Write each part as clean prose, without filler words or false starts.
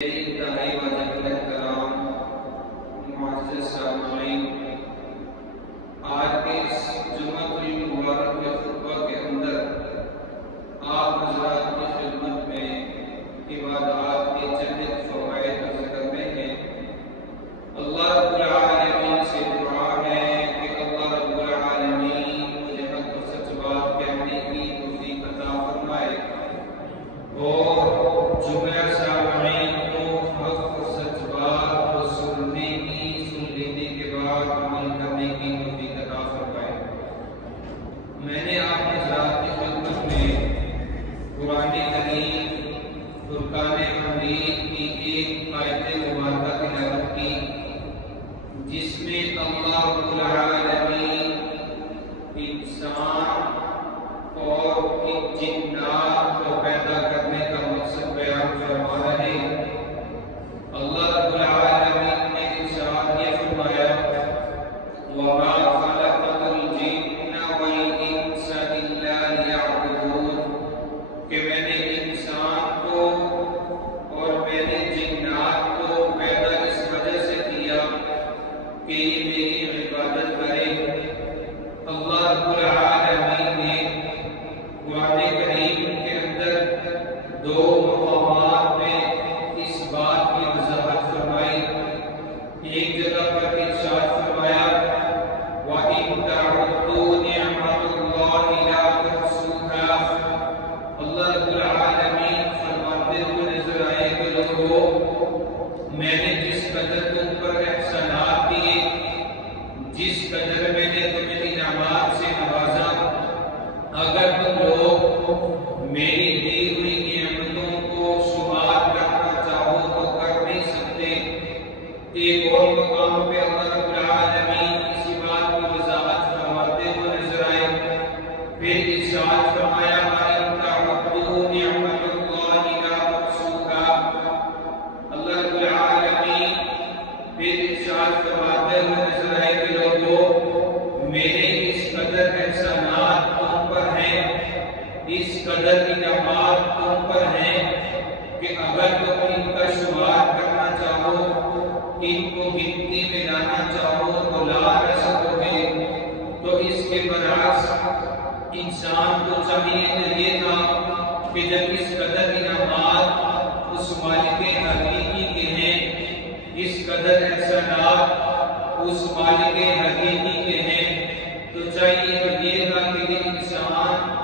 انتہائی واجب احترام معزز سامعین، آج کے اس جمعۃ المبارک کے خطبہ کے اندر آپ حضرات کی خدمت میں عبادات کے چند فوائد کا ذکر کریں۔ اللہ رب العالمین سے دعا ہے کہ اللہ رب العالمین مجھے حق و سچ بات کہنے کی توفیق عطا فرمائے اور جمعہ سامعین کو حق و سچ بات کو سن لینے کے بعد عمل کرنے کی توفیق عطا فرمائے۔ میں نے آپ حضرات کی خدمت میں قرآن کریم فرقان حمید کی ایک آیت مبارکہ تلاوت کی، جس میں اللہ رب العالمین انسان اور جنات کو پیدا کرنے کا مقصد بیان فرما رہے ہیں۔ اللہ رب العالمین نے ارشاد یہ فرمایا، وَمَا خَلَقْتُ الْجِنَّ وَالْإِنسَ إِلَّا لِيَعْبُدُونِ، کہ میں نے انسان کو اور میں نے جنات کو پیدا اس وجہ سے کیا کہ یہ میری عبادت کریں۔ اللہ رب العالمین نے قرآن کریم کے اندر دو مقامات میں اس بات کی وضاحت فرمائی۔ ایک جگہ پر ارشاد فرمایا، وَإِن تَعُدُّوا نِعْمَتَ اللَّهِ لَا تُحْصُوهَا، اللہ رب العالمین فرماتے ہوئے نظر آئے کہ لوگوں، میں نے جس قدر تم پر احسانات کیے، جس قدر میں نے تمہیں انعامات سے نوازا، اگر تم لوگ میری دی ہوئی نعمتوں کو شمار کرنا چاہو تو کر نہیں سکتے۔ ایک اور مقام پہ اللہ رب العالمین اسی بات کی وضاحت فرماتے ہوئے نظر آئے، پھر ارشاد فرمایا، وَإِن تَعُدُّوا نِعْمَتَ اللَّهِ لَا تُحْصُوهَا، اللہ رب العالمین پھر ارشاد فرماتے ہوئے نظر آئے کہ لوگوں، میرے اس قدر احسانات تم پر ہیں، اس قدر انعامات تم پر ہیں کہ اگر تم ان کا شمار کرنا چاہو، ان کو گنتی میں لانا چاہو تو لا نہ سکو گے۔ تو اس کے برعکس انسان کو چاہیے یہ تھا کہ جب اس قدر انعامات اس مالک حقیقی کے ہیں، اس قدر احسانات اس مالک حقیقی کے ہیں، تو چاہیے یہ تھا کہ یہ انسان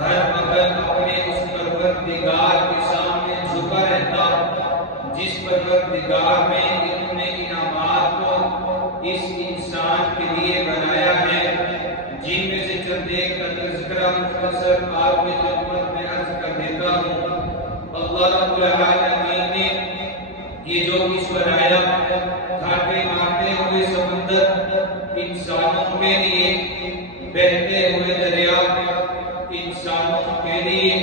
ہر وقت اپنے اس پروردگار کے سامنے جھکا رہتا، جس پروردگار نے اتنے انعامات کو اس انسان کے لیے بنایا ہے، جن میں سے چند ایک کا تذکرہ مختصر آپ کی خدمت میں عرض کر دیتا ہوں۔ اللہ رب العالمین نے یہ جو کچھ بنایا، کھاٹے مارتے ہوئے سمندر انسانوں کے لیے، بہتے ہوئے دریا انسانوں کے لیے،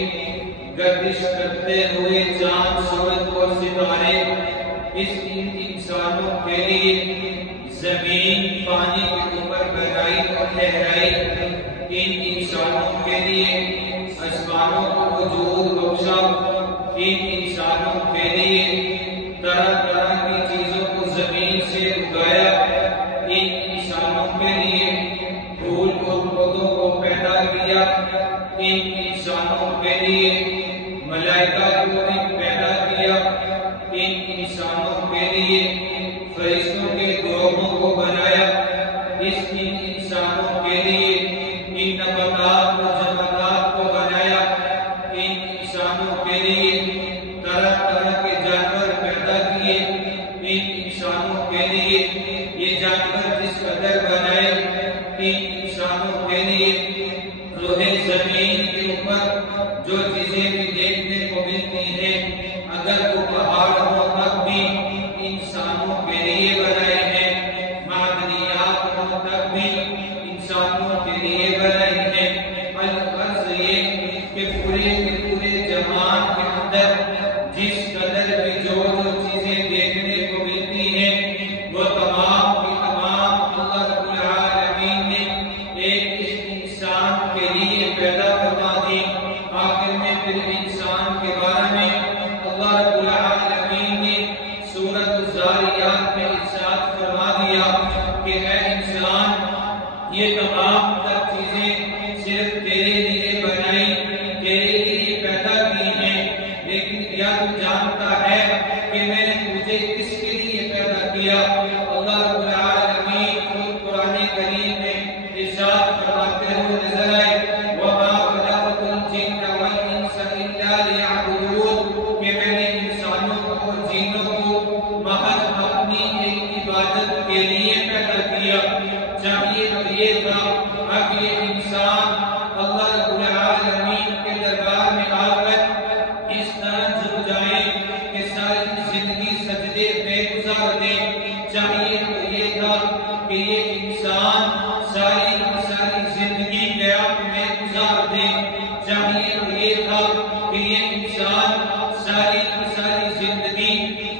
گردش کرتے ہوئے چاند سورج اور ستارے اس انسانوں کے لیے، زمین پانی کے اوپر گہرائی اور لہرائی ان انسانوں کے لیے، آسمانوں کو وجود بخشا ان انسانوں کے لیے، طرح طرح کی چیزوں کو زمین سے اگایا ان انسانوں کے لیے، پھول اور پودوں کو پیدا کیا ان انسانوں کے لیے، ملائکہ کو بھی پیدا کیا ان انسانوں کے لیے، فرشتوں کے گروہوں کو بنایا ان انسانوں کے لیے، ان نباتات و جمادات کو بنایا ان انسانوں کے لیے، طرح طرح کے جانور پیدا کیے ان انسانوں کے لیے۔ یہ جانور جس قدر بنائے ان انسانوں کے لیے، روح زمین کے اوپر جو چیزیں بھی دیکھنے کو ملتی ہیں، اگر وہ پہاڑ ہو تب بھی انسانوں کے لیے بنائے ہیں۔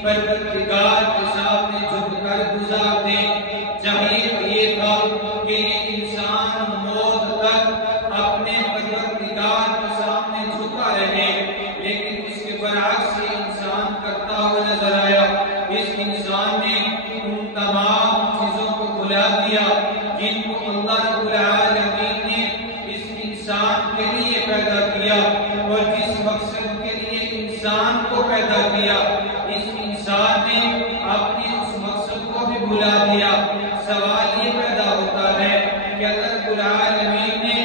پروردگار کے سامنے جھک کر گزار دیں۔ چاہیے یہ تھا کہ یہ انسان موت تک اپنے پروردگار کے سامنے جھکا رہے، لیکن اس کے برعکس یہ انسان کرتا ہوا نظر آیا۔ اس انسان نے ان تمام چیزوں کو بھلا دیا جن کو اللہ رب العالمین نے اس انسان کے لیے پیدا کیا، اور جس مقصد کے لیے انسان کو پیدا کیا اس انسان نے اپنے اس مقصد کو بھی بھلا دیا۔ سوال یہ پیدا ہوتا ہے کہ اللہ رب العالمین نے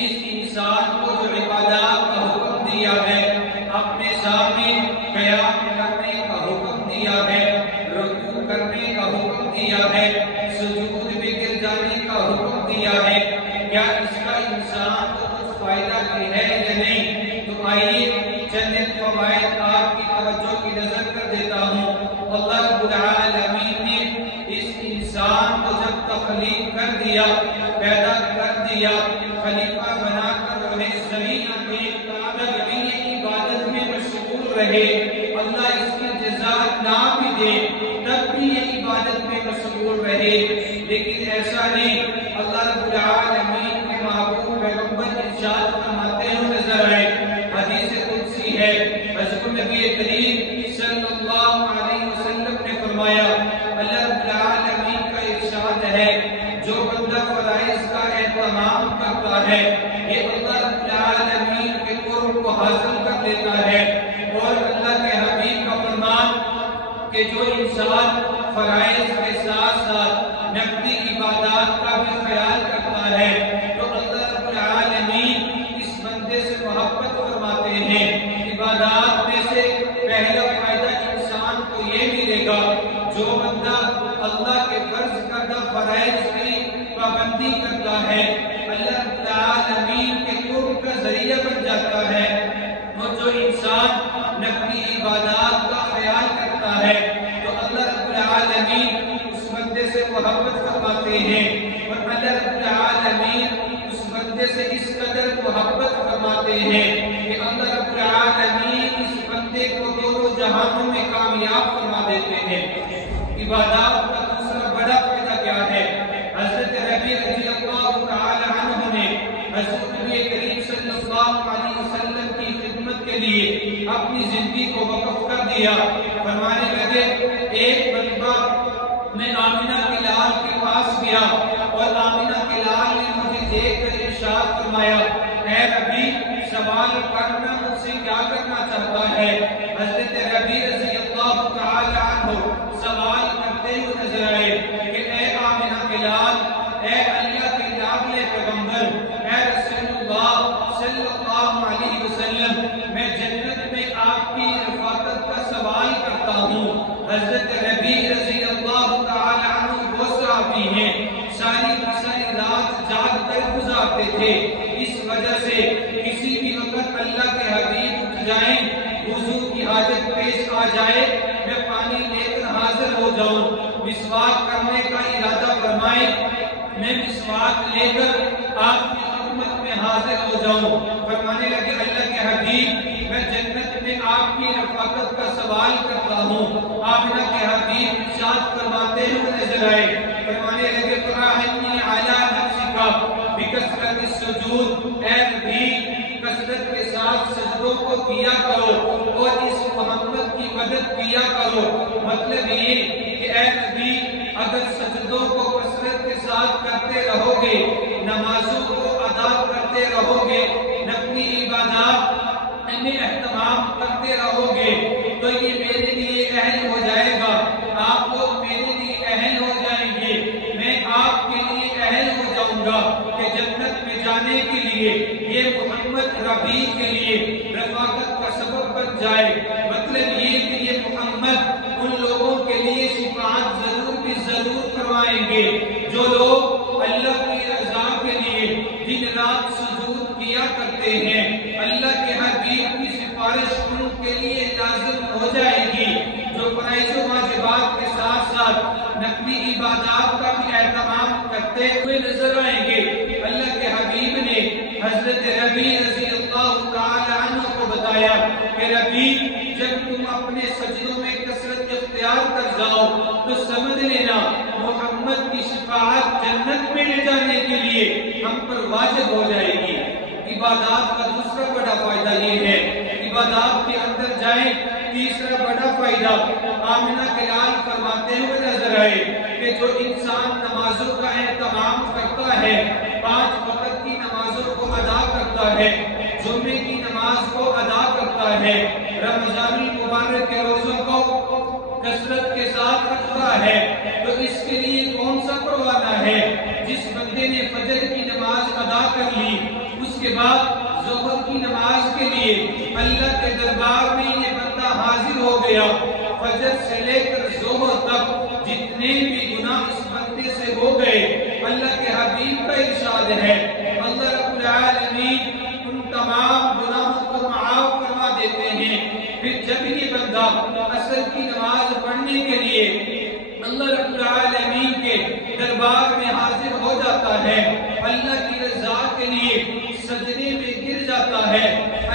اس انسان کو جو عبادات کا حکم دیا ہے، اپنے سامنے قیام کرنے کا حکم دیا ہے، رکوع کرنے کا حکم دیا ہے، سجود میں گر جانے کا حکم دیا ہے، کیا اس کا انسان کو کچھ فائدہ بھی ہے یا نہیں؟ تو آئیے چند فوائد آپ کی توجہ کی نظر کر دیتا ہوں۔ اللہ رب العالمین نے اس انسان کو جب تخلیق کر دیا، پیدا کر دیا، خلیفہ بنا کر انہیں زمین میں تک بھی یہ عبادت میں مشغول رہے، اللہ اس کی جزا نہ بھی دے تب بھی یہ عبادت میں مشغول رہے، لیکن ایسا نہیں۔ اللہ رب العالمین کے محبوب پیغمبر ارشاد فرماتے ہوئے نظر آئے، حدیث قدسی ہے، حضرت نبی کریم صلی اللہ علیہ وسلم نے فرمایا، اللہ رب العالمین کا ارشاد ہے، جو بندہ فرائض کا اہتمام کرتا ہے یہ اللہ رب العالمین کے قرب کو حاصل کر لیتا ہے۔ اور اللہ کے حبیب کا فرمان کہ جو انسان فرائض کے ساتھ ساتھ نفلی عبادات کا بھی خیال کرتا ہے تو اللہ رب العالمین اس بندے سے محبت فرماتے ہیں۔ عبادات میں سے پہلا فائدہ انسان کو یہ ملے گا، جو بندہ اللہ کے فرض کردہ فرائض کی پابندی کرتا ہے اللہ رب العالمین کے قرب کا ذریعہ بن جاتا ہے، اور جو انسان نفلی عبادات کا خیال کرتا ہے تو اللہ رب العالمین اس بندے سے محبت فرماتے ہیں، اور اللہ رب العالمین اس بندے سے اس قدر محبت فرماتے ہیں کہ اللہ رب العالمین اس بندے کو دونوں جہانوں میں کامیاب فرما دیتے ہیں۔ عبادات کا دوسرا بڑا فائدہ کیا ہے؟ حضرت ربی رضی اللہ تعالی عنہ نے حضرت نبی کریم صلی اللہ علیہ وسلم کی خدمت کے لیے اپنی زندگی کو وقف کر دیا۔ فرمانے لگے، ایک مرتبہ میں آمنہ کے لال کے پاس گیا اور آمنہ کے لال نے مجھے دیکھ کر ارشاد فرمایا، اے ربی سوال کرنا مجھ سے کیا کرنا چاہتا ہے؟ حضرت ربی رضی اللہ تعالی عنہ سوال کرتے ہوئے نظر آئے کہ اے آمنہ کے لال، اے اللہ کے لاڈلے پیغمبر، اے رسول اللہ صلی اللہ علیہ وسلم، میں جنت میں آپ کی رفاقت کا سوال کرتا ہوں۔ حضرت ربی رضی اللہ تعالی عنہ وہ صحابی ہیں ساری رات جاگ کر گزارتے تھے، اس وجہ سے کسی بھی وقت اللہ کے حبیب اٹھ جائیں، وضو کی حاجت پیش آ جائے، میں پانی لے کر حاضر ہو جاؤں، مسواک کرنے کا ارادہ فرمائیں، میں مسواک لے کر آپ کی خدمت میں حاضر ہو جاؤں۔ فرمانے لگے، اللہ کے حبیب میں جنت میں آپ کی رفاقت کا سوال کرتا ہوں۔ آمنہ کے حبیب ارشاد فرماتے ہوئے نظر آئے، فرمانے لگے، فَرَاحِنِّي عَلَىٰ نَفْسِكَ بِكَثْرَةِ السُّجُودِ، اے نبی کثرت کے ساتھ سجدوں کو کیا کرو اور اس محمد کی مدد کیا کرو۔ مطلب یہ کہ اے نبی اگر سجدوں کو کثرت کے ساتھ کرتے رہو گے، نمازوں کو ادا کرتے رہو گے، نفلی عبادات میں اہتمام کرتے رہو گے تو یہ میرے لیے اہل ہو جائے گا، آپ لوگ میرے لیے اہل ہو جائیں گے، میں آپ کے لیے اہل ہو جاؤں گا کہ جنت میں جانے کے لیے یہ محمد ربی کے لیے رفاقت کا سبب بن جائے۔ مطلب یہ کہ یہ محمد ان لوگوں کے لیے شفاعت ضرور کروائیں گے جو لوگ اللہ کی رضا کے لیے دن رات سجود کیا کرتے ہیں، اللہ کے حبیب کی سفارش ان کے لیے لازم ہو جائے گی، جو فرائض و واجبات کے ساتھ ساتھ نفلی عبادات کا بھی اہتمام کرتے ہوئے نظر آئیں گے۔ اللہ کے حبیب نے حضرت ربی رضی اللہ تعالی عنہ کو بتایا کہ ربی جب تم اپنے سجدوں میں کثرت جاؤ تو سمجھ لینا محمد کی شفاعت جنت میں لے جانے کے لیے ہم پر واجب ہو جائے گی۔ عبادات کا دوسرا بڑا فائدہ یہ ہے، عبادات کے اندر جائیں، تیسرا بڑا فائدہ آمنہ کے لال فرماتے ہوئے نظر آئے کہ جو انسان نمازوں کا اہتمام کرتا ہے، 5 وقت کی نمازوں کو ادا کرتا ہے، جمعے کی نماز کو ادا کرتا ہے، رمضان المبارک کے روزوں کو کثرت کے ساتھ رکھتا ہے، تو اس کے لیے کون سا پروانہ ہے؟ جس بندے نے فجر کی نماز ادا کر لی، اس کے بعد ظہر کی نماز کے لیے اللہ کے دربار میں یہ بندہ حاضر ہو گیا، فجر سے لے کر ظہر تک جتنے بھی گناہ اس بندے سے ہو گئے، اللہ کے حبیب کا ارشاد ہے اللہ رب العالمین ان تمام گناہوں کو معاف فرما دیتے ہیں۔ پھر جب یہ بندہ عصر کی نماز پڑھنے کے لیے اللہ رب العالمین کے دربار میں حاضر ہو جاتا ہے، اللہ کی رضا کے لیے سجدے میں گر جاتا ہے،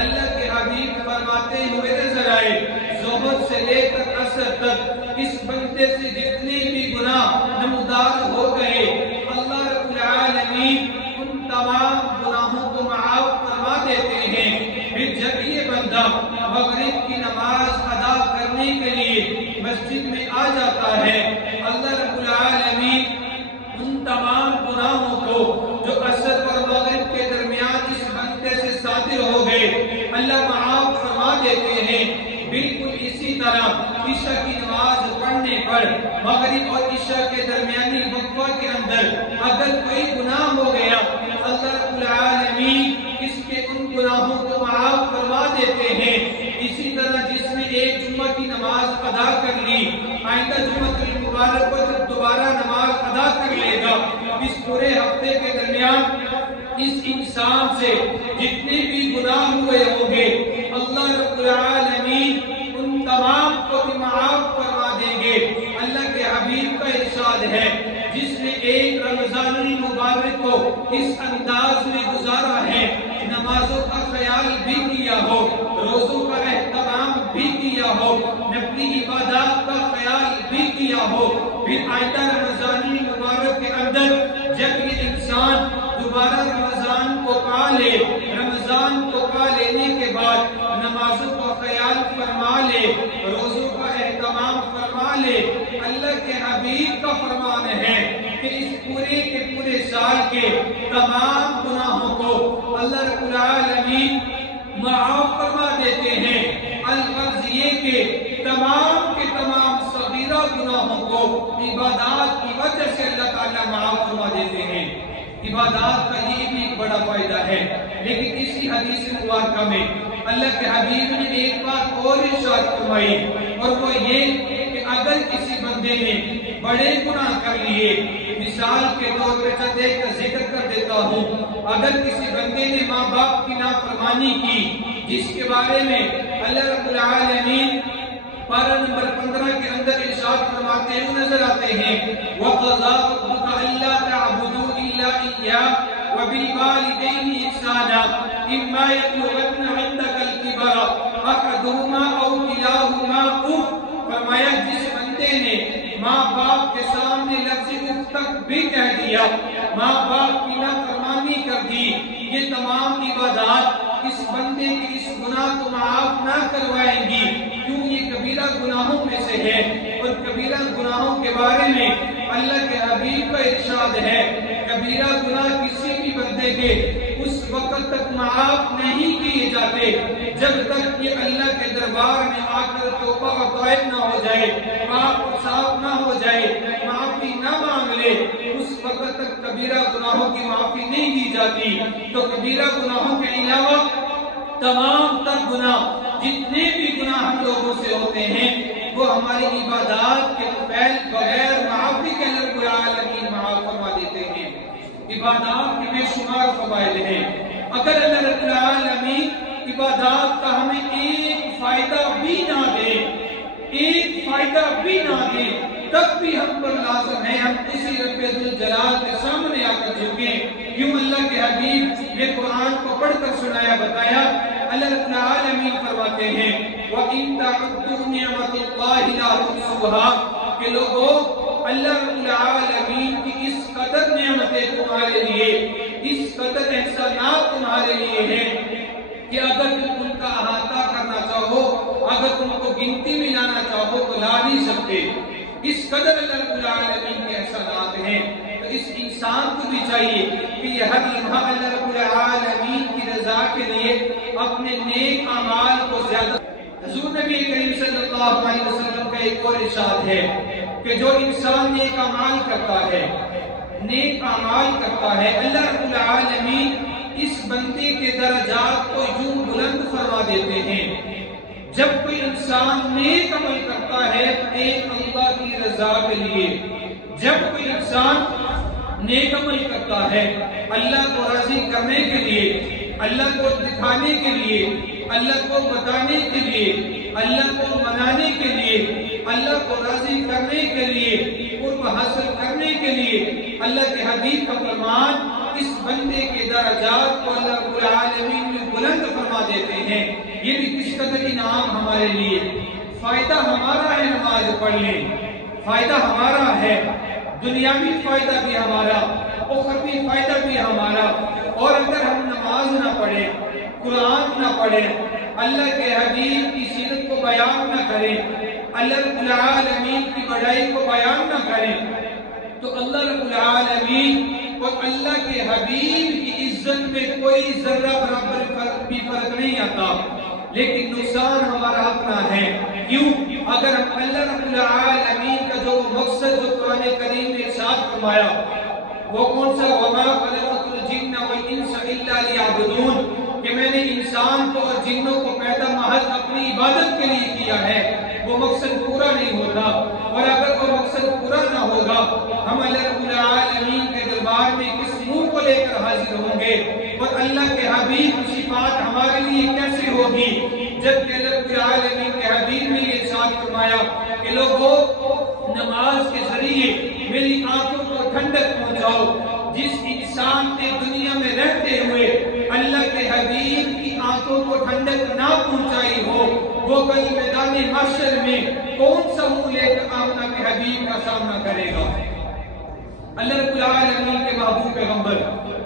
اللہ کے حبیب فرماتے ہوئے نظر آئے ظہر سے لے کر عصر تک اس بندے سے جتنے بھی گناہ نمودار ہو گئے، اللہ رب العالمین ان تمام گناہوں کو معاف فرما دیتے ہیں۔ پھر جب یہ بندہ مغرب کی نماز ادا کرنے کے لیے مسجد میں آ جاتا ہے، اللہ رب العالمین ان تمام گناہوں کو جو عصر اور مغرب کے درمیان اس بندے سے صادر ہو گئے، اللہ معاف فرما دیتے ہیں۔ بالکل اسی طرح عشاء کی نماز پڑھنے پر مغرب اور عشاء کے درمیانی وقفہ کے اندر اگر کوئی گناہ ہو گیا، اللہ رب العالمین اس کے ان گناہوں کو معاف فرما دیتے ہیں۔ اسی طرح جس نے ایک جمعہ کی نماز ادا کر لی، آئندہ جمعہ المبارک کو جب دوبارہ نماز ادا کر لے گا، اس پورے ہفتے کے درمیان اس انسان سے جتنے بھی گناہ ہوئے ہوں گے، اللہ رب العالمین ان تمام کو بھی معاف فرما دیں گے۔ اللہ کے حبیب کا ارشاد ہے جس نے ایک رمضان المبارک کو اس انداز میں گزارا ہے، نمازوں کا خیال بھی کیا ہو، روزوں کا اہتمام بھی کیا ہو، نفلی عبادات کا خیال بھی کیا ہو، پھر آئندہ رمضان المبارک کے اندر جب یہ انسان دوبارہ رمضان کو پا لے، رمضان کو پا لینے کے بعد نمازوں کا خیال فرما لے، روزوں کا اہتمام فرما لے، اللہ کے حبیب کا فرمان ہے کہ اس پورے کے پورے سال کے تمام گناہوں کو اللہ رب العالمین معاف فرما دیتے ہیں۔ الغرض یہ کہ تمام کے تمام صغیرہ گناہوں کو عبادات کی وجہ سے اللہ تعالیٰ معاف فرما دیتے ہیں۔ عبادات کا یہ بھی ایک بڑا فائدہ ہے، لیکن اسی حدیث مبارکہ میں اللہ کے حبیب نے ایک بات اور ارشاد فرمائی، اور وہ یہ کہ اگر کسی بندے نے بڑے گناہ کر لیے، مثال کے طور پہ چند ایک کا ذکر کر دیتا ہوں، اگر کسی بندے نے ماں باپ کی نافرمانی کی، جس کے بارے میں اللہ رب العالمین پارہ نمبر 15 کے اندر ارشاد فرماتے ہوئے نظر آتے ہیں وَقَضَىٰ رَبُّكَ أَلَّا تَعْبُدُوا إِلَّا إِيَّاهُ وَبِالْوَالِدَيْنِ إِحْسَانًا إِمَّا يَبْلُغَنَّ عِندَكَ الْكِبَرَ أَحَدُهُمَا أَوْ كِلَاهُمَا اُف، فرمایا جس بندے نے ماں باپ کے سامنے لفظ اف تک بھی کہہ دیا، ماں باپ کی نافرمانی کر دی، یہ تمام عبادات اس بندے کے اس گناہ کو معاف نہ کروائیں گی، کیوں یہ کبیرہ گناہوں میں سے ہے، اور کبیرہ گناہوں کے بارے میں اللہ کے حبیب کا ارشاد ہے کبیرہ گناہ کسی بھی بندے کے اس وقت تک معاف نہیں کیے جاتے جب تک یہ اللہ کے دربار میں آ کر توبہ و توبہ نہ ہو جائے، پاک و صاف نہ ہو جائے، معافی نہ مانگ لے، اس وقت تک کبیرہ گناہوں کی معافی نہیں دی جاتی۔ تو کبیرہ گناہوں کے علاوہ تمام تر گناہ جتنے بھی گناہ ہم لوگوں سے ہوتے ہیں وہ ہماری عبادات کے بغیر معافی کے اللہ رب العالمین معاف فرما دیتے ہیں۔ عبادات کے بے شمار فوائد ہیں، اگر اللہ رب العالمین عبادات کا ہمیں ایک فائدہ بھی نہ دے، ایک فائدہ بھی نہ دے، تب بھی ہم پر لازم ہے ہم اسی رب ذوالجلال کے سامنے آ کر جھکیں۔ یوں اللہ کے حبیب نے قرآن کو پڑھ کر سنایا بتایا، اللہ رب العالمین فرماتے ہیں وَإِن تَعُدُّوا نِعْمَةَ اللَّهِ لَا تُحْصُوهَا، کہ لوگوں اللہ رب العالمین کی اس قدر نعمتیں تمہارے لیے، اس قدر احسانات تمہارے لیے ہیں کہ اگر تم ان کا احاطہ کرنا چاہو، اگر تم کو گنتی میں لانا چاہو تو لا نہیں سکتے۔ اس قدر اللہ رب العالمین کے احسانات ہیں۔ تو اس انسان کو بھی چاہیے کہ یہ ہر لمحہ اللہ رب العالمین کی رضا کے لیے اپنے نیک اعمال کو زیادہ۔ حضور نبی کریم صلی اللہ علیہ وسلم کا ایک اور ارشاد ہے کہ جو انسان نیک اعمال کرتا ہے، نیک اعمال کرتا ہے، اللہ رب العالمین اس بندے کے درجات کو یوں بلند فرما دیتے ہیں۔ جب کوئی انسان نیک عمل کرتا ہے ایک اللہ کی رضا کے لیے، جب کوئی انسان نیک عمل کرتا ہے اللہ کو راضی کرنے کے لیے، اللہ کو دکھانے کے لیے، اللہ کو بتانے کے لیے، اللہ کو منانے کے لیے، اللہ کو راضی کرنے کے لیے، قرب حاصل کرنے کے لیے، اللہ کے حبیب کا فرمان اس بندے کے درجات کو اللہ رب العالمین میں بلند فرما دیتے ہیں۔ یہ بھی کس قدر انعام ہمارے لیے۔ فائدہ ہمارا ہے نماز پڑھنے، فائدہ ہمارا ہے، دنیاوی فائدہ بھی ہمارا، اخروی فائدہ بھی ہمارا۔ اور اگر ہم نماز نہ پڑھیں، قرآن نہ پڑھیں، اللہ کے حبیب کی سیرت کو بیان نہ کریں، اللہ رب العالمین کی بڑائی کو بیان نہ کریں، تو اللہ رب العالمین اور اللہ کے حبیب کی عزت میں کوئی ذرہ برابر بھی فرق نہیں آتا۔ لیکن نقصان ہمارا اپنا ہے۔ کیوں؟ اگر ہم اللہ رب العالمین کا جو مقصد جو قرآن کریم میں ارشاد فرمایا وہ کون سا؟ وَمَا خَلَقْتُ الْجِنَّ وَالْإِنسَ إِلَّا لِيَعْبُدُونَ، کہ میں نے انسان کو اور جنوں کو پیدا محض اپنی عبادت کے لیے کیا ہے۔ وہ مقصد پورا نہیں ہوتا، اور اگر وہ مقصد پورا نہ ہوگا ہم اللہ رب العالمین کے دربار میں کس منہ کو لے کر حاضر ہوں گے، اور اللہ کے حبیب کی صفات ہمارے لیے کیسے ہوگی جبکہ اللہ رب العالمین کے حبیب نے یہ ارشاد فرمایا کہ لوگوں نماز کے ذریعے میری آنکھوں کو ٹھنڈک پہنچاؤ۔ جس انسان نے دنیا میں رہتے ہوئے اللہ کے حبیب کی آنکھوں کو ٹھنڈک نہ پہنچائی ہو وہ کل میدان محشر میں کون سا منہ لے کر آمنہ کے حبیب کا سامنا کرے گا۔ اللہ رب العالمین کے محبوب پیغمبر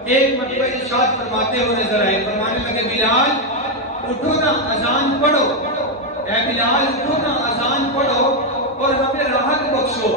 ایک مرتبہ ارشاد فرماتے ہوئے نظر آئے، فرمانے لگے بلال اٹھو نا اذان پڑھو، اے بلال اٹھو نا اذان پڑھو اور ہمیں راحت بخشو۔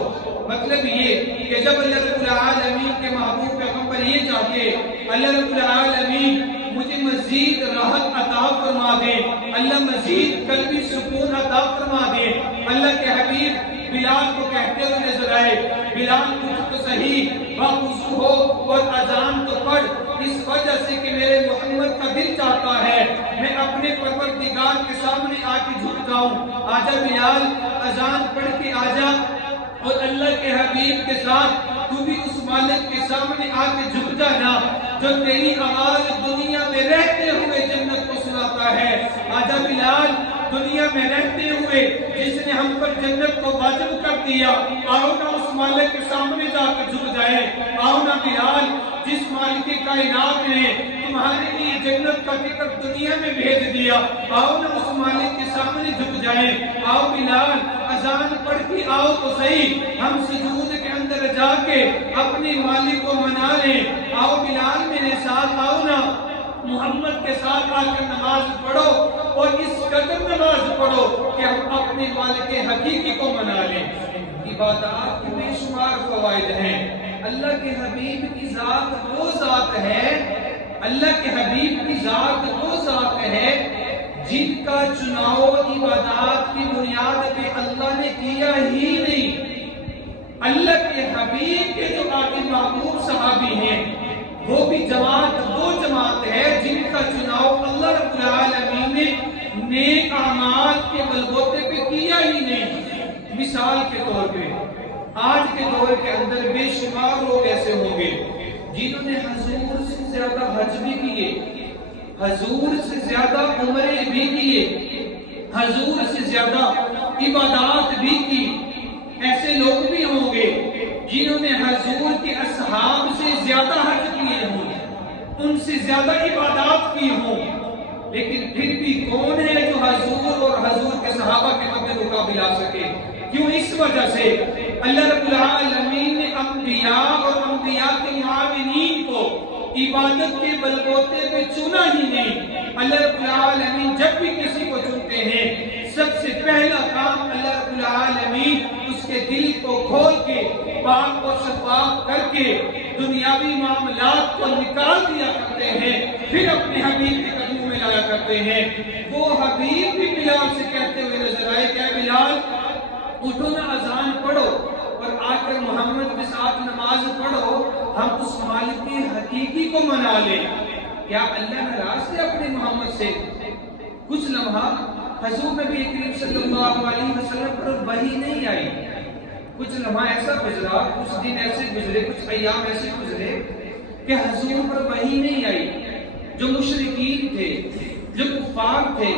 مطلب یہ کہ جب اللہ رب العالمین کے محبوب پیغمبر یہ چاہتے اللہ رب العالمین مجھے مزید راحت عطا فرما دے، اللہ مزید قلبی سکون عطا فرما دے، اللہ کے حبیب بلال کو کہتے ہوئے نظر آئے بلال اٹھ تو صحیح، باوضو ہو اور اذان تو پڑھ، اس وجہ سے کہ میرے محمد کا دل چاہتا ہے میں اپنے پروردگار کے سامنے آ کے جھک جاؤں۔ آجا بلال اذان پڑھ کے آجا اور اللہ کے حبیب کے ساتھ تو بھی اس مالک کے سامنے آ کے جھک جانا جو تیری آواز دنیا میں رہتے ہوئے جنت کو سناتا ہے۔ آجا بلال دنیا میں رہتے ہوئے جس نے ہم پر جنت کو واجب کر دیا، آؤ نا اس مالک کے سامنے جا کر جھک جائے۔ آؤ نا بلال جس مالک کائنات نے تمہارے لیے جنت کا ٹکٹ دنیا میں بھیج دیا، آؤ نا اس مالک کے سامنے جھک جائیں۔ آؤ بلال اذان پڑھ کے آؤ تو صحیح، ہم سجود کے اندر جا کے اپنے مالک کو منا لیں۔ آؤ بلال میرے ساتھ آؤ نا، محمد کے ساتھ آ کر نماز پڑھو اور اس قدر نماز پڑھو کہ ہم اپنے مالک حقیقی کو منا لیں۔ عبادات کے بے شمار فوائد ہیں۔ اللہ کے حبیب کی ذات وہ ذات ہے، اللہ کے حبیب کی ذات وہ ذات ہے جن کا چناؤ عبادات کی بنیاد پہ اللہ نے کیا ہی نہیں۔ اللہ کے حبیب کے جو آگے محبوب صحابی ہیں وہ بھی جماعت وہ جماعت ہے جن کا چناؤ اللہ رب العالمین نے نیک اعمال کے بلبوتے پہ کیا ہی نہیں۔ مثال کے طور پہ آج کے دور کے اندر بے شمار لوگ ایسے ہوں گے جنہوں نے حضور سے زیادہ حج بھی کیے، حضور سے زیادہ عمرے بھی کیے، حضور سے زیادہ عبادات بھی کی۔ ایسے لوگ بھی ہوں گے جنہوں نے حضور کے اصحاب سے زیادہ حج کیے ہوں، ان سے زیادہ عبادات کی ہوں، لیکن پھر بھی کون ہے جو حضور اور حضور کے صحابہ کے مد مقابل آ سکے؟ کیوں؟ اس وجہ سے اللہ رب العالمین نے انبیاء اور انبیاء کے معاونین کو عبادت کے بلبوتے پہ چنا ہی نہیں۔ اللہ رب العالمین جب بھی کسی کو چنتے ہیں سب سے پہلا کام اللہ رب العالمین اس کے دل کو کھول کے پاک و شفاف کر کے دنیاوی معاملات کو نکال دیا کرتے ہیں، پھر اپنے حبیب کے قدموں میں لایا کرتے ہیں۔ وہ حبیب بھی بلال سے کہتے ہوئے نظر آئے کہ بلال اٹھو نہ اذان پڑھو اور آ کر محمد کے ساتھ نماز پڑھو، ہم اس مالک حقیقی کو منا لیں۔ کیا اللہ ناراض تھے اپنے محمد سے؟ کچھ لمحہ حضور نبی کریم صلی اللہ علیہ وسلم پر وحی نہیں آئی، کچھ لمحہ ایسا گزرا، کچھ دن ایسے گزرے، کچھ ایام ایسے گزرے کہ حضور پر وحی نہیں آئی۔ جو مشرکین تھے، جو کفار تھے،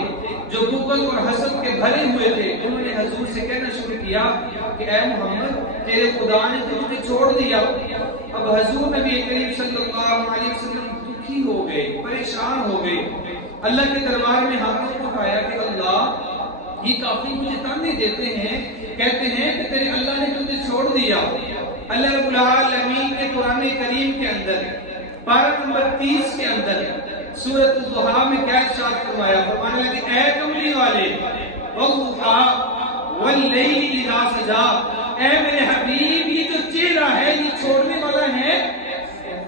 جو بغض اور حسد کے بھرے ہوئے تھے، انہوں نے حضور سے کہنا شروع کیا کہ اے محمد تیرے خدا نے تجھے چھوڑ دیا۔ اب حضور نبی کریم صلی اللہ علیہ وسلم دکھی ہو گئے، پریشان ہو گئے، اللہ کے دربار میں ہاتھوں اٹھایا کہ اللہ یہ کافی مجھے تانے دیتے ہیں، کہتے ہیں کہ تیرے اللہ نے تجھے چھوڑ دیا۔ اللہ رب العالمین کے قرآن کریم کے اندر پارہ نمبر 30 کے اندر سورۃ الضحیٰ میں کیا ارشاد فرمایا؟ فرمانے لگے اے کملی والے والضحیٰ واللیل اذا سجا، اے میرے حبیب یہ جو چہرہ ہے یہ چھوڑنے والا ہے؟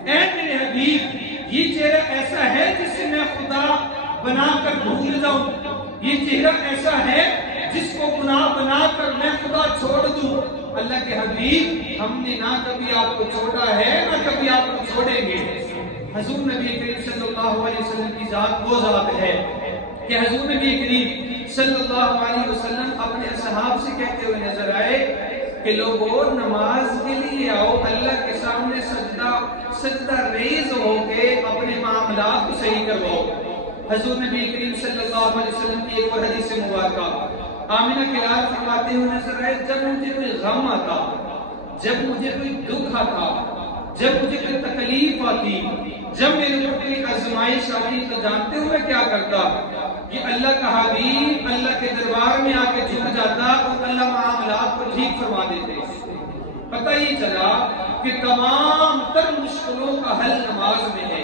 اے میرے حبیب یہ چہرہ ایسا ہے جس سے میں خدا بنا کر بھول جاؤں؟ یہ چہرہ ایسا ہے جس کو گناہ بنا کر میں خدا چھوڑ دوں؟ اللہ کے حبیب ہم نے نہ کبھی آپ کو چھوڑا ہے نہ کبھی آپ کو چھوڑیں گے۔ حضور نبی کریم صلی اللہ علیہ وسلم کی ذات وہ ذات ہے کہ حضور نبی کریم صلی اللہ علیہ وسلم اپنے اصحاب سے کہتے ہوئے نظر آئے کہ لوگوں نماز کے لیے آؤ، اللہ کے سامنے سجدہ ریز ہو کے اپنے معاملات کو صحیح کرواؤ۔ حضور نبی کریم صلی اللہ علیہ وسلم کی ایک اور حدیث مبارکہ آمینہ کے لال فرماتے ہوئے نظر آئے جب مجھے کوئی غم آتا، جب مجھے کوئی دکھ آتا، جب مجھے کوئی تکلیف آتی، جب میرے اوپر کوئی آزمائش آتی تو جانتے ہو میں کیا کرتا؟ کہ اللہ کا حبیب اللہ کے دربار میں آ کے جھک جاتا اور اللہ معاملات کو ٹھیک فرما دیتے۔ پتہ یہ چلا کہ تمام تر مشکلوں کا حل نماز میں ہے۔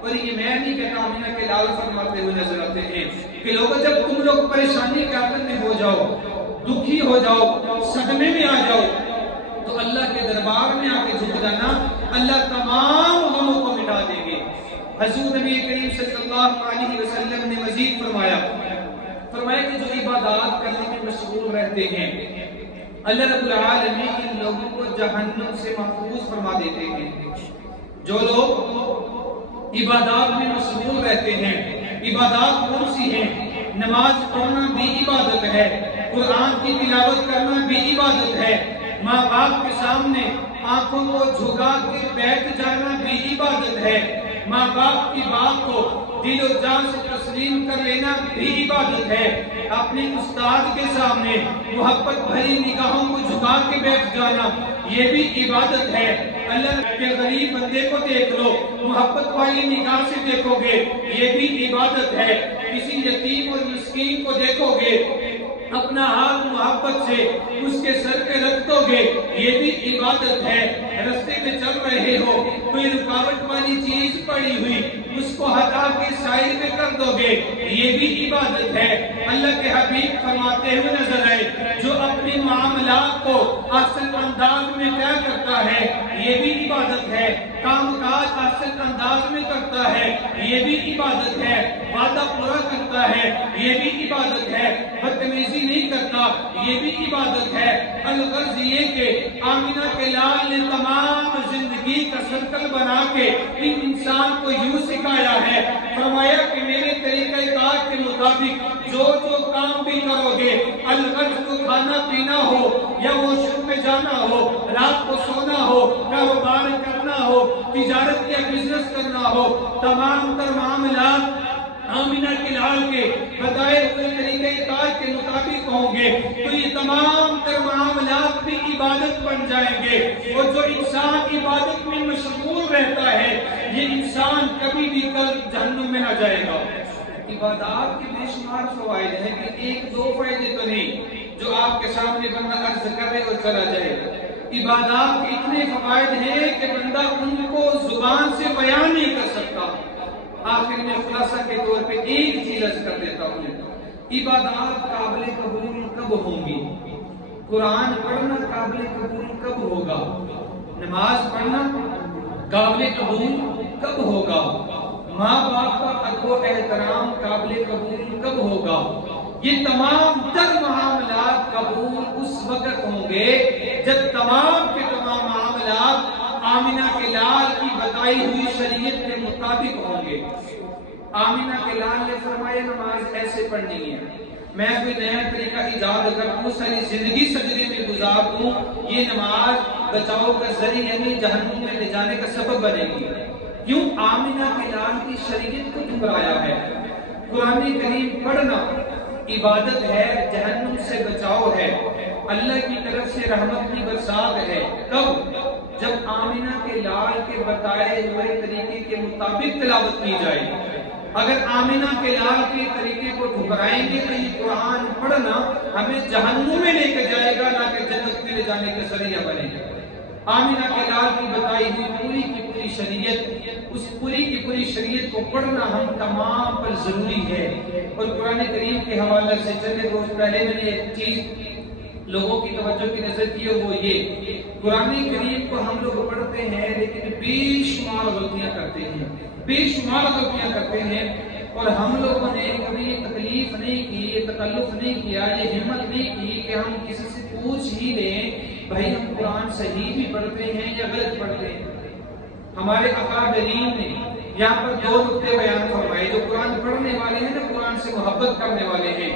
اور یہ میں نہیں کہتا، آمینہ کے لال فرماتے ہوئے نظر آتے ہیں کہ لوگوں جب تم لوگ پریشانی کے عالم میں ہو جاؤ، دکھی ہو جاؤ، صدمے میں آ جاؤ تو اللہ کے دربار میں آ کے جھک جانا، اللہ تمام غموں کو مٹا دیں گے۔ حضور نبی کریم صلی اللہ علیہ وسلم نے مزید فرمایا کہ جو عبادات کرنے میں مشغول رہتے ہیں اللہ رب العالمین ان لوگوں کو جہنم سے محفوظ فرما دیتے ہیں۔ جو لوگ عبادات میں مشغول رہتے ہیں، عبادات کون سی ہیں؟ نماز پڑھنا بھی عبادت ہے، قرآن کی تلاوت کرنا بھی عبادت ہے، ماں باپ کے سامنے آنکھوں کو جھکا کے بیٹھ جانا بھی عبادت ہے، ماں باپ کی بات کو دل و جان سے تسلیم کر لینا بھی عبادت ہے، اپنے استاد کے سامنے محبت بھری نگاہوں کو جھکا کے بیٹھ جانا یہ بھی عبادت ہے۔ اللہ کے غریب بندے کو دیکھ لو، محبت والی نگاہ سے دیکھو گے یہ بھی عبادت ہے۔ کسی یتیم اور مسکین کو دیکھو گے اپنا ہاتھ محبت سے اس کے سر پہ رکھ دو گے یہ بھی عبادت ہے۔ رستے میں چل رہے ہو کوئی رکاوٹ والی چیز پڑی ہوئی اس کو ہٹا کے سائڈ پہ کر دو گے یہ بھی عبادت ہے۔ اللہ کے حبیب فرماتے ہوئے نظر آئے جو اپنے معاملات کو احسن انداز میں طے کرتا ہے یہ بھی عبادت ہے، کام کاج احسن انداز میں کرتا ہے یہ بھی عبادت ہے، وعدہ پورا کرتا ہے یہ بھی عبادت ہے، بدتمیزی نہیں کرتا یہ بھی عبادت ہے۔ الغرض یہ کہ آمینہ کے لال نے تمام زندگی کا سرکل بنا کے ان انسان کو یوں سکھایا ہے، فرمایا کہ میرے طریقہ کار کے مطابق جو کام بھی کرو گے، الغرض کو کھانا پینا ہو یا واش روم میں جانا ہو، رات کو سونا ہو، کاروبار کرنا ہو، تجارت یا بزنس کرنا ہو، تمام تر معاملات آمینہ کے لال کے بتائے ہوئے طریقہ کار کے مطابق ہوں گے تو یہ تمام تر معاملات بھی عبادت بن جائیں گے۔ اور جو انسان عبادت میں مشغول رہتا ہے یہ انسان کبھی بھی جہنم میں نہ جائے گا۔ عبادات کے بے شمار فوائد ہیں کہ ایک دو فائدے تو نہیں جو آپ کے سامنے بندہ عرض کرے اور چلا جائے گا۔ عبادات کے اتنے فوائد ہیں کہ بندہ ان کو زبان سے بیان نہیں کر سکتا۔ آخر میں خلاصہ کے طور پہ ایک چیز عرض کر دیتا ہوں، عبادات قابل قبول کب ہوں گی؟ قرآن پڑھنا قابل قبول کب ہوگا؟ نماز پڑھنا قابل قبول کب ہوگا؟ ماں باپ کا ادب و احترام قابل قبول کب ہوگا؟ یہ تمام تر معاملات قبول اس وقت ہوں گے جب تمام کے تمام معاملات آمنہ کے لال کی بتائی ہوئی شریعت کے مطابق ہوں گے۔ آمنہ کے لال نے فرمایا نماز ایسے پڑھنی ہے، میں کوئی نیا طریقہ ایجاد کر دوں، ساری زندگی سجدے میں گزار دوں، یہ نماز بچاؤ کا ذریعہ نہیں جہنم میں لے جانے کا سبب بنے گی۔ کیوں؟ آمنہ کے لال کی شریعت کو ٹھکرایا ہے۔ قرآن کریم پڑھنا عبادت ہے، جہنم سے بچاؤ ہے، اللہ کی طرف سے رحمت کی برسات ہے۔ کب؟ جب آمنہ کے لال کے بتائے ہوئے طریقے کے مطابق تلاوت کی جائے۔ اگر آمنہ کے لال کے طریقے کو ٹھکرائیں گے تو یہ قرآن پڑھنا ہمیں جہنم میں لے کے جائے گا، نہ کہ جنت میں لے جانے کا ذریعہ بنے گا۔ آمنہ کے لال کی بتائی ہوئی پوری کی پوری شریعت، اس پوری کی پوری شریعت کو پڑھنا ہم تمام پر ضروری ہے۔ اور قرآن کریم کے حوالے سے چند روز پہلے میں نے ایک چیز لوگوں کی توجہ کی نظر کی، اور وہ یہ قرآن کریم کو ہم لوگ پڑھتے ہیں لیکن بے شمار غلطیاں کرتے ہیں، بے شمار غلطیاں کرتے ہیں، اور ہم لوگوں نے کبھی یہ تکلیف نہیں کی، یہ تکلف نہیں کیا، یہ ہمت نہیں کی کہ ہم کسی سے پوچھ ہی لیں بھائی ہم قرآن صحیح بھی پڑھتے ہیں یا غلط پڑھتے ہیں۔ ہمارے اکابرین نے یہاں پر دو نقطے بیان فرمائے، جو قرآن پڑھنے والے ہیں نا، قرآن سے محبت کرنے والے ہیں،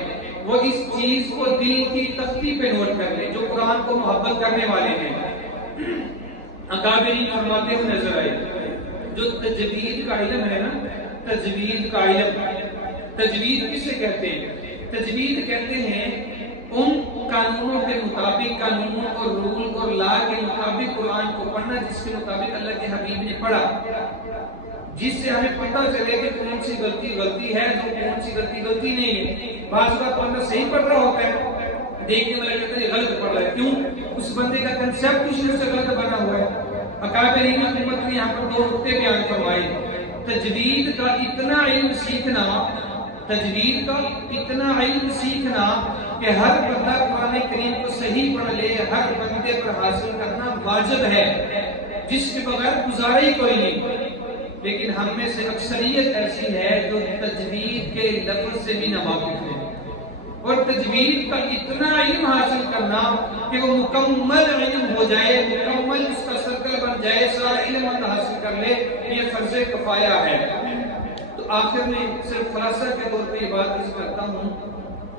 وہ اس چیز کو دل کی تختی پہ نوٹ کر لیں، جو قرآن کو محبت کرنے والے ہیں۔ اکابرین فرماتے ہوئے نظر آئے، جو تجوید کا علم ہے نا، تجوید کا علم، تجوید کسے کہتے ہیں؟ تجوید کہتے ہیں ان قانونوں کے مطابق، قانونوں اور رول اور لا کے مطابق قرآن کو پڑھنا جس کے مطابق اللہ کے حبیب نے پڑھا، جس سے ہمیں پتہ چلے کہ کون سی غلطی غلطی ہے، جو کون سی غلطی غلطی نہیں ہے۔ بعض اوقات بندہ صحیح پڑھ رہا ہوتا ہے، دیکھنے والا کہتا ہے غلط پڑھ رہا ہے، کیوں؟ اس بندے کا کنسیپٹ کچھ شروع سے غلط بنا ہوا ہے۔ اکابرین امت نے یہاں پر دو نقطے بیان فرمائے، تجوید کا اتنا علم سیکھنا، تجوید کا اتنا علم سیکھنا کہ ہر بندہ قرآن کریم کو صحیح پڑھ لے، ہر بندے پر حاصل کرنا واجب ہے، جس کے بغیر گزارا ہی کوئی نہیں۔ لیکن ہم میں سے اکثریت ایسی ہے جو تجوید کے لفظ سے بھی ناواقف ہے، اور تجوید کا اتنا علم حاصل کرنا کہ وہ مکمل علم ہو جائے، مکمل اس کا سرکل بن جائے، سارا علم حاصل کر لے، یہ فرض کفایہ ہے۔ تو آخر میں صرف خلاصہ کے طور پہ یہ بات عرض کرتا ہوں،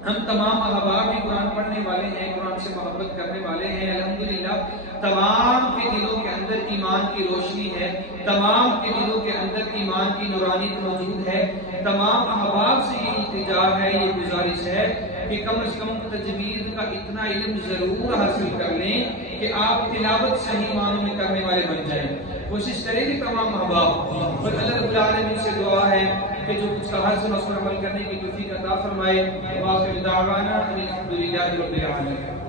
ہم تمام احباب بھی قرآن پڑھنے والے ہیں، قرآن سے محبت کرنے والے ہیں، الحمدللہ تمام کے دلوں کے اندر ایمان کی روشنی ہے، تمام کے دلوں کے اندر ایمان کی نورانیت موجود ہے۔ تمام احباب سے یہ التجا ہے، یہ گزارش ہے کہ کم از کم تجوید کا اتنا علم ضرور حاصل کر لیں کہ آپ تلاوت صحیح معنوں میں کرنے والے بن جائیں۔ کوشش کریں گے تمام احباب، اور اللہ رب العالمین سے دعا ہے کہ جو کچھ کہا سنا اس پر عمل کرنے کی توفیق عطا فرمائے۔ وآخر دعوانا ان الحمد للہ رب العالمین۔